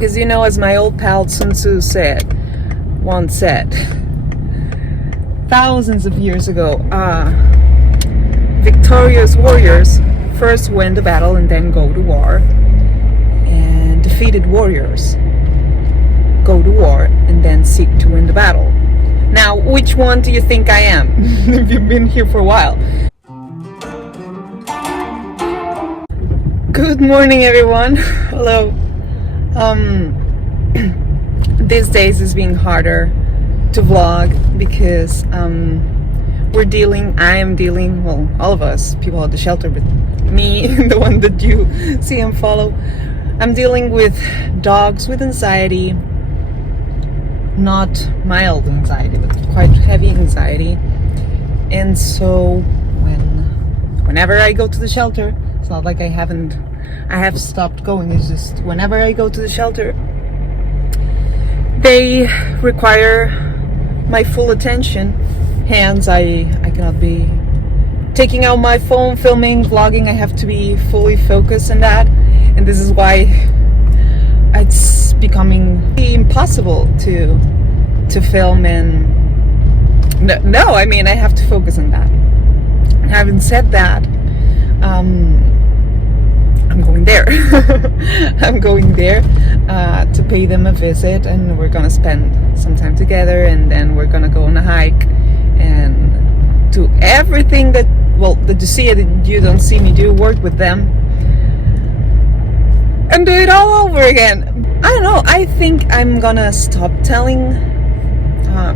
Because as my old pal Sun Tzu once said, thousands of years ago, victorious warriors first win the battle and then go to war, and defeated warriors go to war and then seek to win the battle. Now, which one do you think I am? If you've been here for a while. Good morning, everyone. Hello. These days is being harder to vlog because I am dealing, well, all of us, people at the shelter, but me, the one that you see and follow, I'm dealing with dogs with anxiety. Not mild anxiety, but quite heavy anxiety. And so whenever I go to the shelter, it's not like I have stopped going, it's just whenever I go to the shelter, they require my full attention. Hence, I cannot be taking out my phone, filming, vlogging. I have to be fully focused on that. And this is why it's becoming impossible to film. And no, I mean, I have to focus on that. Having said that, I'm going there. I'm going there to pay them a visit, and we're gonna spend some time together, and then we're gonna go on a hike and do everything that you see and you don't see me do, work with them and do it all over again. I don't know, I think I'm gonna stop telling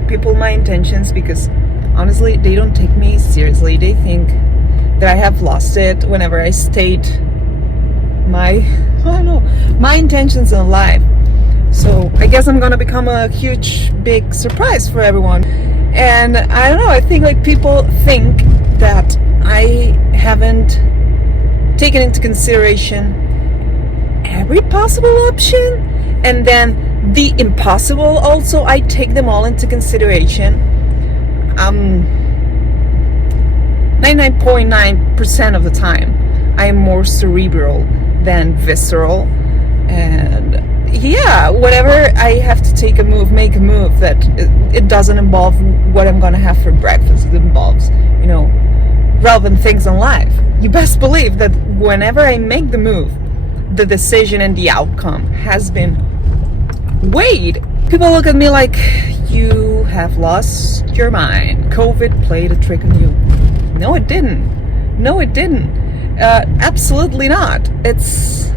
people my intentions, because honestly they don't take me seriously. They think that I have lost it whenever I state my intentions in life. So I guess I'm gonna become a huge big surprise for everyone. And I don't know, I think like people think that I haven't taken into consideration every possible option, and then the impossible also, I take them all into consideration. 99.9% of the time I am more cerebral than visceral. And yeah, whenever I have to make a move that it doesn't involve what I'm gonna have for breakfast, it involves relevant things in life, you best believe that whenever I make the move, the decision and the outcome has been weighed. People look at me like, you have lost your mind, COVID played a trick on you. No, it didn't. Absolutely not. It's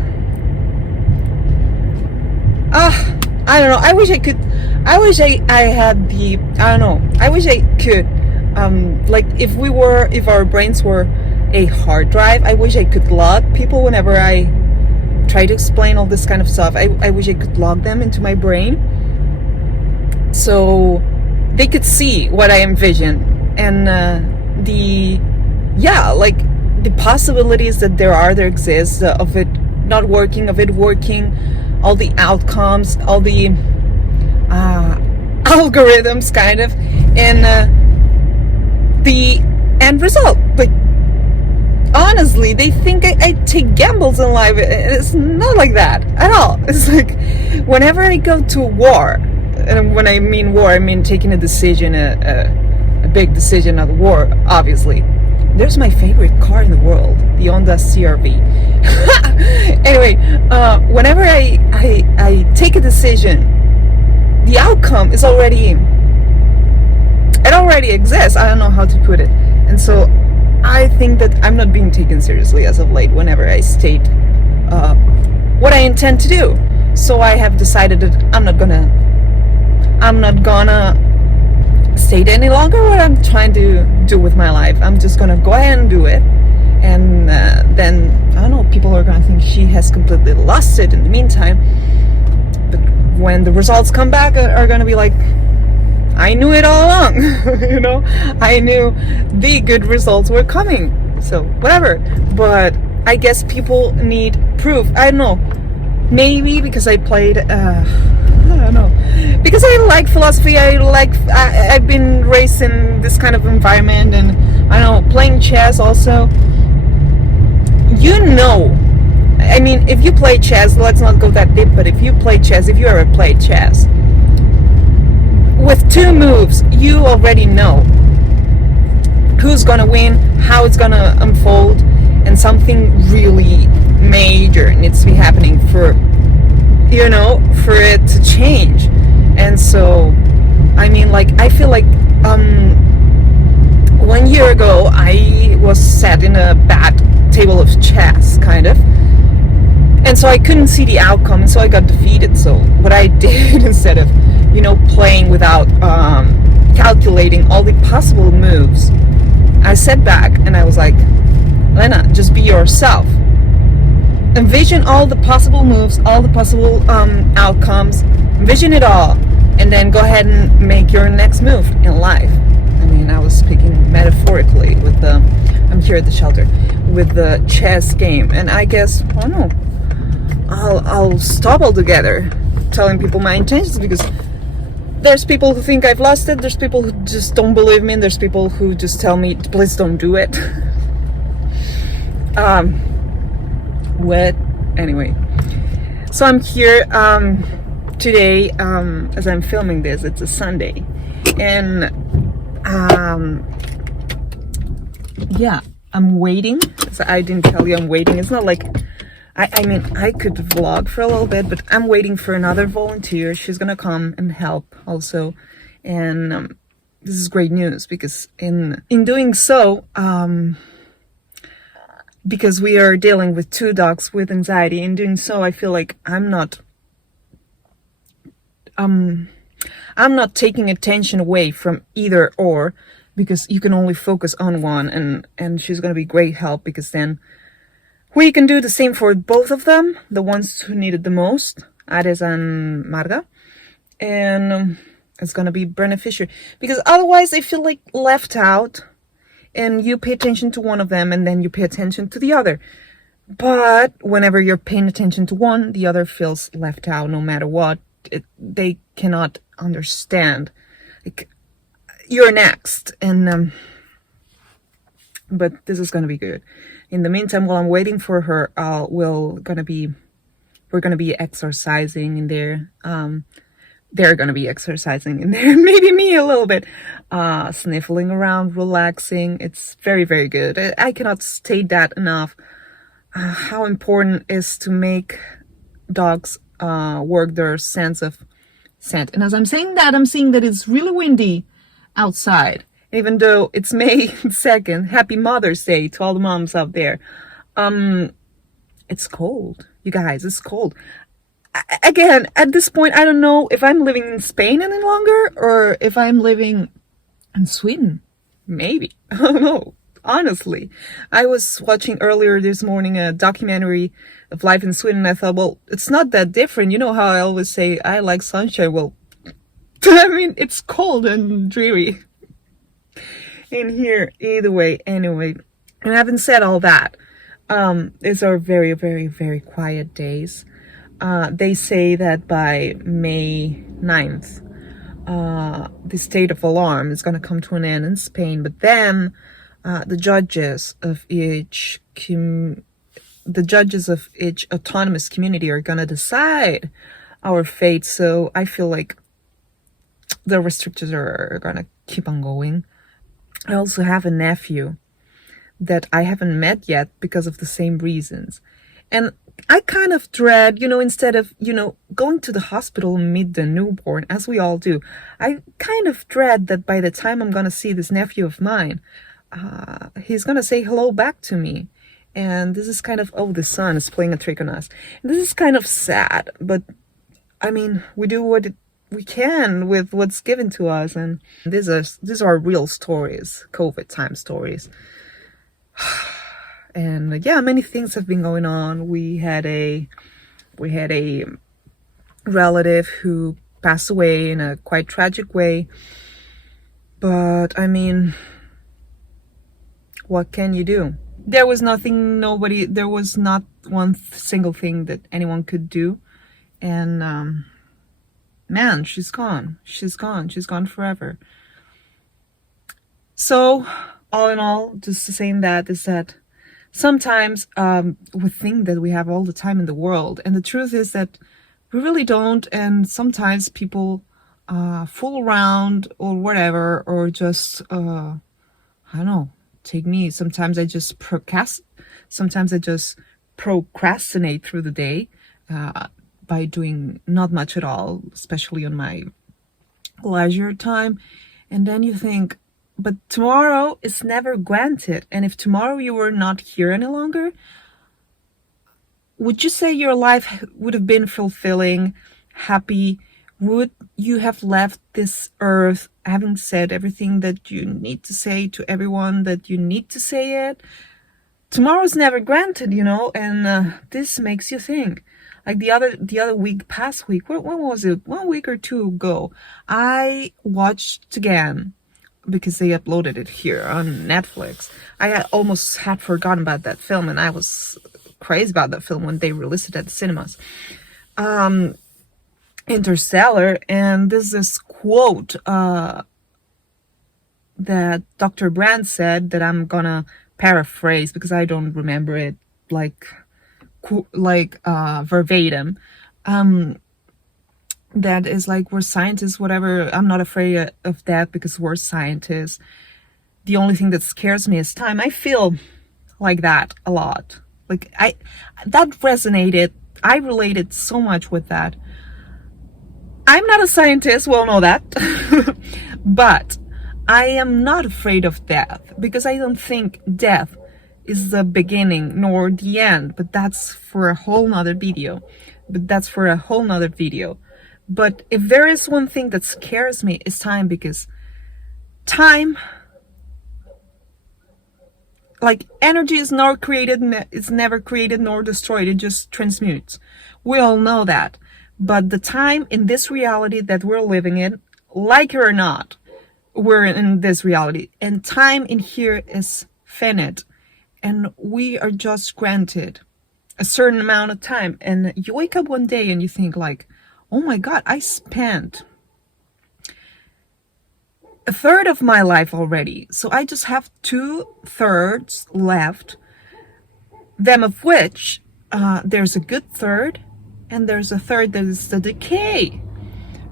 I don't know, I wish I could like if our brains were a hard drive, I wish I could log people whenever I try to explain all this kind of stuff. I wish I could log them into my brain so they could see what I envision, and the possibilities that there exist, of it not working, of it working, all the outcomes, all the algorithms kind of, and the end result. But honestly, they think I take gambles in life. It's not like that at all. It's like whenever I go to war, and when I mean war, I mean taking a decision, a big decision of war, obviously. There's my favorite car in the world, the Honda CR-V. Anyway, whenever I take a decision, the outcome is already exists. I don't know how to put it. And so I think that I'm not being taken seriously as of late whenever I state what I intend to do. So I have decided that I'm not gonna state any longer what I'm trying to do with my life. I'm just gonna go ahead and do it, and then I don't know, people are gonna think she has completely lost it in the meantime. But when the results come back, are gonna be like, I knew it all along. I knew the good results were coming. So whatever. But I guess people need proof. I don't know, maybe because I played I don't know, because I like philosophy. I've been raised in this kind of environment, and I don't know, playing chess also. I mean, if you play chess, let's not go that deep, but if you play chess, if you ever played chess, with 2 moves, you already know who's gonna win, how it's gonna unfold, and something really major needs to be happening for, for it to change. And so, I mean, like, I feel like 1 year ago, I was sat in a bad table of chess, kind of. And so I couldn't see the outcome, and so I got defeated. So what I did, instead of, playing without calculating all the possible moves, I sat back and I was like, Lena, just be yourself. Envision all the possible moves, all the possible outcomes. Envision it all, and then go ahead and make your next move in life. I mean, I was speaking metaphorically with I'm here at the shelter, with the chess game. And I guess, I don't know, I'll stop altogether telling people my intentions, because there's people who think I've lost it, there's people who just don't believe me, and there's people who just tell me, please don't do it. Anyway, so I'm here today, as I'm filming this. It's a Sunday, and yeah, I'm waiting. So I didn't tell you I'm waiting. It's not like I mean, I could vlog for a little bit, but I'm waiting for another volunteer. She's gonna come and help also, and this is great news, because in doing so, because we are dealing with 2 dogs with anxiety, in doing so, I feel like I'm not taking attention away from either or, because you can only focus on one, and she's gonna be great help, because then we can do the same for both of them, the ones who need it the most, Ares and Marga, and it's gonna be beneficial, because otherwise I feel like left out, and you pay attention to one of them and then you pay attention to the other. But whenever you're paying attention to one, the other feels left out no matter what. They cannot understand, like, you're next. And but this is gonna be good. In the meantime, while I'm waiting for her, we're gonna be exercising in there. They're gonna be exercising in there. Maybe me a little bit, sniffling around, relaxing. It's very, very good. I cannot state that enough. How important it is to make dogs work their sense of scent. And as I'm saying that, I'm seeing that it's really windy outside. Even though it's May 2nd, happy Mother's Day to all the moms out there. It's cold, you guys, it's cold. Again, at this point, I don't know if I'm living in Spain any longer, or if I'm living in Sweden. Maybe. I don't know. Honestly, I was watching earlier this morning a documentary of life in Sweden, and I thought, well, it's not that different. You know how I always say I like sunshine? Well, I mean, it's cold and dreary in here either way. Anyway, and having said all that, these are very, very, very quiet days. They say that by May 9th, the state of alarm is going to come to an end in Spain. But then the judges of each autonomous community are going to decide our fate. So I feel like the restrictions are going to keep on going. I also have a nephew that I haven't met yet because of the same reasons. And I kind of dread, instead of, going to the hospital and meet the newborn, as we all do, I kind of dread that by the time I'm going to see this nephew of mine, he's going to say hello back to me. And this is kind of, the sun is playing a trick on us. And this is kind of sad, but I mean, we do what we can with what's given to us. And these are real stories, COVID time stories. And yeah, many things have been going on. We had a relative who passed away in a quite tragic way. But I mean, what can you do? There was not one single thing that anyone could do. And man, she's gone. She's gone forever. So all in all, just saying that is that Sometimes we think that we have all the time in the world, and the truth is that we really don't. And sometimes people fool around or whatever, or just I don't know. Take me. Sometimes I just procrastinate through the day by doing not much at all, especially on my leisure time. And then you think, but tomorrow is never granted. And if tomorrow you were not here any longer, would you say your life would have been fulfilling, happy? Would you have left this earth having said everything that you need to say to everyone that you need to say it? Tomorrow's never granted, and this makes you think. Like the other week, past week, when was it? 1 week or two ago, I watched again because they uploaded it here on Netflix. I almost had forgotten about that film, and I was crazy about that film when they released it at the cinemas. Interstellar, and there's this quote that Dr. Brand said that I'm gonna paraphrase because I don't remember it like verbatim. That is like, we're scientists, whatever. I'm not afraid of that because we're scientists. The only thing that scares me is time. I feel like that a lot. Like that resonated. I related so much with that. I'm not a scientist, well, know that. But I am not afraid of death because I don't think death is the beginning nor the end. But that's for a whole nother video. But if there is one thing that scares me, it's time, because time, like energy, is not created, it's never created nor destroyed, it just transmutes. We all know that. But the time in this reality that we're living in, like it or not, we're in this reality. And time in here is finite. And we are just granted a certain amount of time. And you wake up one day and you think like, oh my God, I spent a third of my life already. So I just have 2/3 left, them of which there's a good third and there's a third that is the decay.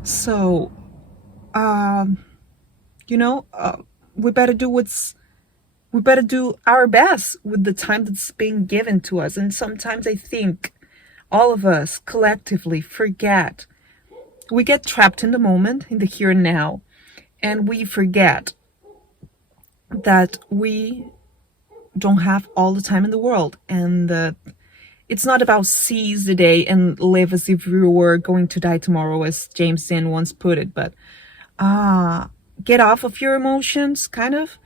So, we better do our best with the time that's being given to us. And sometimes I think all of us collectively forget. We get trapped in the moment, in the here and now, and we forget that we don't have all the time in the world, and that it's not about seize the day and live as if you were going to die tomorrow, as James Dean once put it, but get off of your emotions, kind of,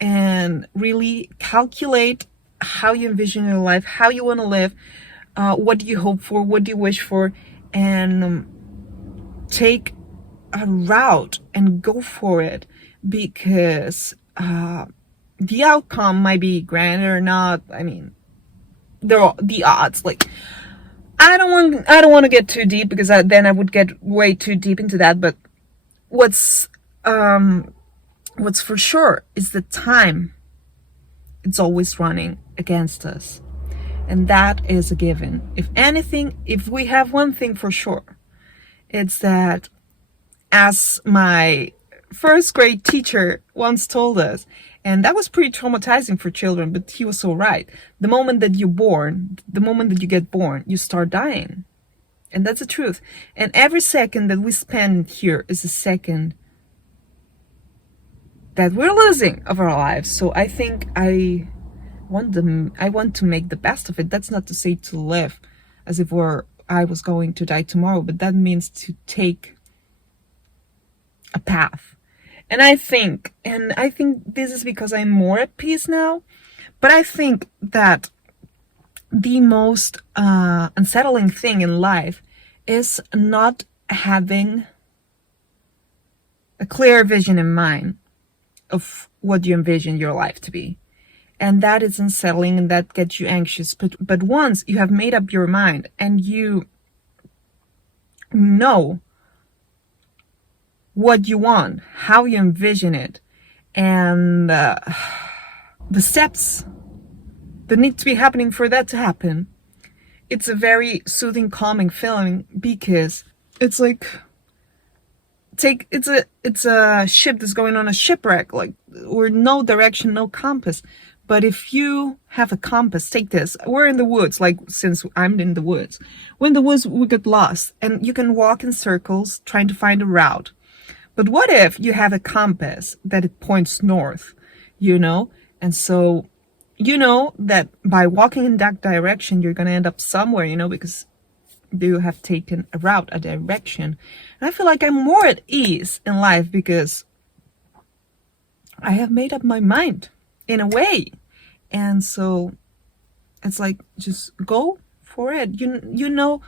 and really calculate how you envision your life, how you want to live, what do you hope for, what do you wish for, and take a route and go for it, because the outcome might be grand or not. I mean, there are the odds. Like, I don't want to get too deep, because then I would get way too deep into that. But what's for sure is that time, it's always running against us, and that is a given. If anything, if we have one thing for sure, it's that, as my first grade teacher once told us, and that was pretty traumatizing for children, but he was so right. The moment that you get born, you start dying. And that's the truth. And every second that we spend here is a second that we're losing of our lives. So I think I want to make the best of it. That's not to say to live as if I was going to die tomorrow, but that means to take a path. And I think this is because I'm more at peace now, but I think that the most unsettling thing in life is not having a clear vision in mind of what you envision your life to be. And that is unsettling, and that gets you anxious. But once you have made up your mind and you know what you want, how you envision it, and the steps that need to be happening for that to happen. It's a very soothing, calming feeling because it's like it's a ship that's going on a shipwreck, like, or no direction, no compass. But if you have a compass, take this. We're in the woods, like, since I'm in the woods. We're in the woods, we get lost, and you can walk in circles trying to find a route. But what if you have a compass that it points north, you know? And so you know that by walking in that direction, you're going to end up somewhere, you know, because you have taken a route, a direction. And I feel like I'm more at ease in life because I have made up my mind in a way. And so it's like, just go for it. You know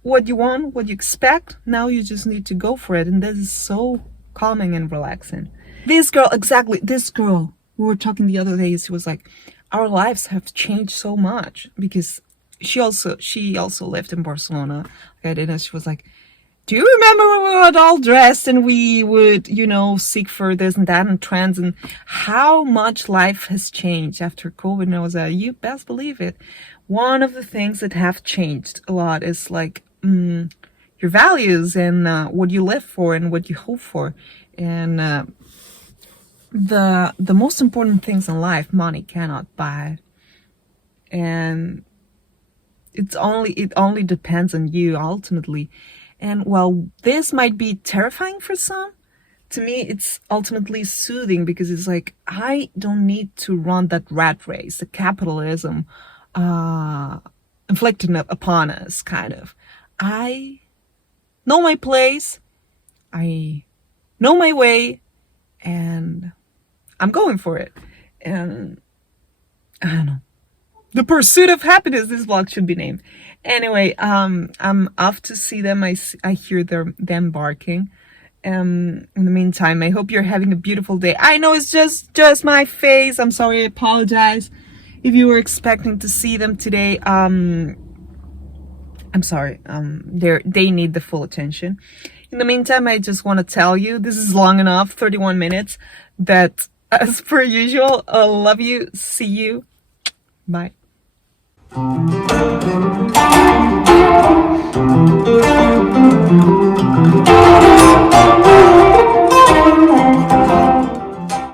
what you want, what you expect. Now you just need to go for it. And this is so calming and relaxing. This girl, we were talking the other day, she was like, our lives have changed so much, because she also lived in Barcelona, like I did, and she was like, do you remember when we were all dressed and we would, you know, seek for this and that and trends, and how much life has changed after COVID? And I was like, you best believe it. One of the things that have changed a lot is like your values and what you live for and what you hope for. And the most important things in life, money cannot buy. And it only depends on you ultimately. And while this might be terrifying for some, to me it's ultimately soothing, because it's like, I don't need to run that rat race, the capitalism inflicted upon us, kind of. I know my place, I know my way, and I'm going for it. And I don't know. The pursuit of happiness, this vlog should be named. Anyway, I'm off to see them. I hear them barking. In the meantime, I hope you're having a beautiful day. I know it's just my face. I'm sorry, I apologize if you were expecting to see them today. I'm sorry. They need the full attention. In the meantime, I just want to tell you, this is long enough, 31 minutes, that as per usual, I love you. See you. Bye.